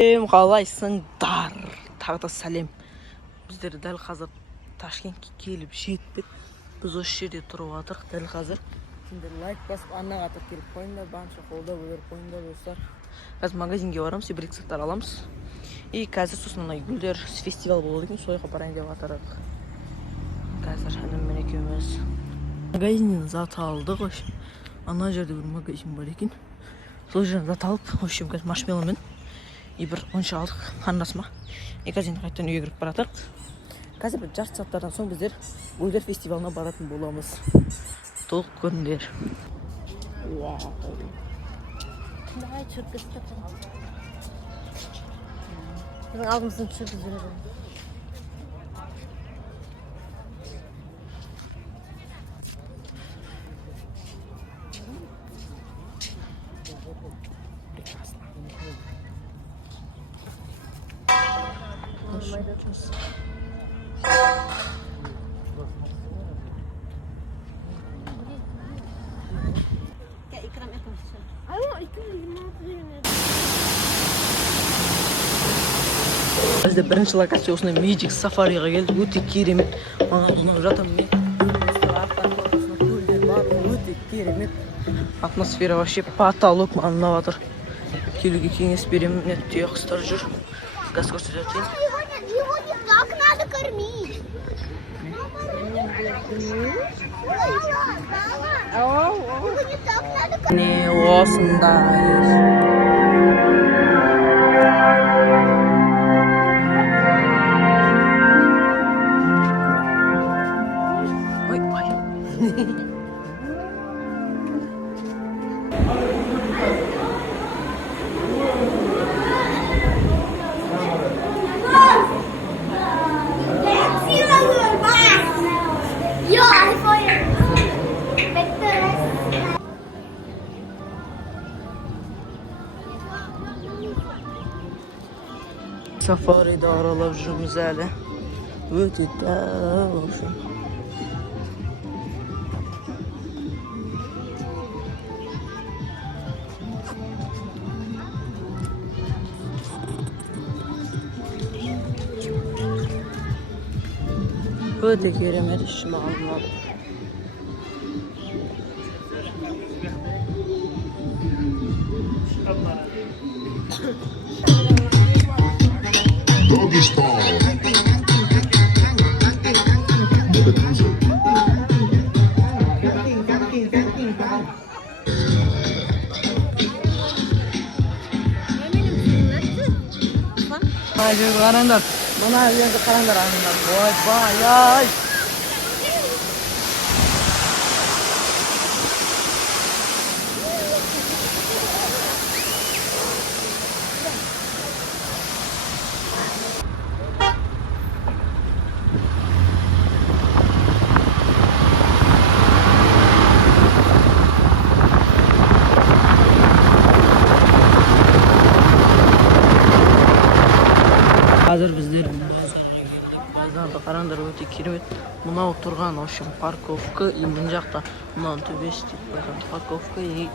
Қалайсыңдар? Тағы да сәлем. Біздер дәл қазір Ташкентке келіп жеттік. Біз осы жерде тұрып жатырық дәл қазір. Сендер лайк басып, ана қатып келіп қойыңдар, барынша қолдау беріп қойыңдар достар. Қазір магазинге барамыз, бір-екі заттар аламыз. И қазір сосын ана гүлдер фестивал болды екен, сояққа барайын деп жатырық. Қазір анаммен екеуміз магазиннен зат алдық. Ана жерде бір магазин бар екен. Сол жерден зат алып, қазір маршмеллоумен и бір ойыншық алдық қарындасыма. И қазір қайтадан үйге кіріп бара жатырық. Қазір бір жарты сағаттардан соң біздер гүлдер фестивалына баратын боламыз. Толық көріңдер. Давай çırpıştık. Bizim ağzımızın çırpıştık. Gel ikram etmişsin. Ama ikram Бізде бірінші локация осындай Magic Safari'ға келдік. Өте керемет. Маған ұнап жатырмын мен. Көлдер бар, өте керемет. Атмосфера вообще потолок маған ұнап жатыр. Келуге кеңес беремін. Тұяқстар жүр. Газ көрсетіп жатайын. Его не так надо кормить. Его не так надо кормить. Не осындай. Safari'de aralab жүрміз әлі. Өте тәуір. Өте керемет ішім алынады. Doggy style. Haydi qaranglar. Mana yerda qaranglar anlar. Voy ay. Қазір біздер базарда қараңдар, өте керемет. Мынау тұрған общем парковка и мына жақта мынаның төбесі деп қойған парковка и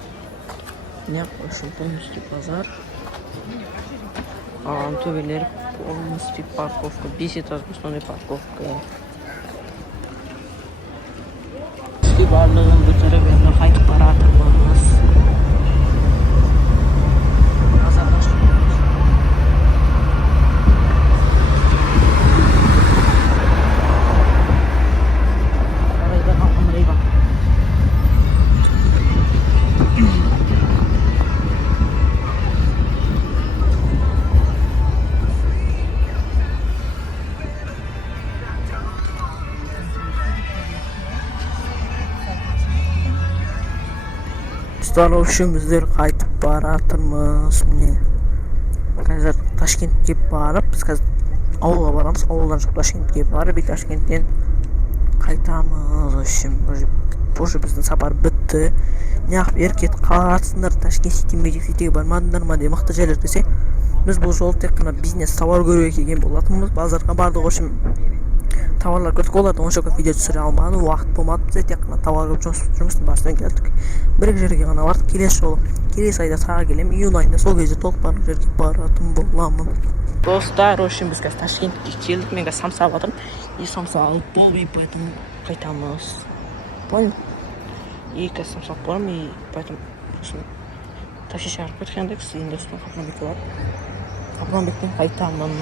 не общем полностью базар. Ананың төбелері полностью парковка, 5 этаж сондай парковка. Түске барлығын бітіріп енді қайтып бара жатырмыз. Достар, общем біздер қайтып бара жатырмыз. Міне қазір Ташкентке барып, біз қазір ауылға барамыз. Ауылдан шығып Ташкентке барып, Ташкенттен қайтамыз. Общем, уже біздің сапар бітті. Неғып еркет қатысыңдар, Ташкент Сити Magic City'ге бармадыңдар ма деп мықты жерлер десе, біз бұл жолы тек қана бизнес тауар көруге келген болатынбыз. Базарға бардық, общем Товарлар көрдік, олардан онша көп видео түсіре алмадым, уақыт болмады. Бізде тек қана товар көп жұмыстың басынан келдік. Бір жерге ғана бардық. Келесі айда тағы келем, июнь айында сол кезде толық барлық жерге баратын боламын. Достар, общем, біз қазір Ташкентке келдік. Мен қазір самса алып жатырмын. И самса алып болып, и поэтому қайтамыз. Понял? И қазір самса алып барамын, и поэтому такси шақырып кеткендік. Енді үстін Қапранбекке барып, Қапранбектен қайтамын.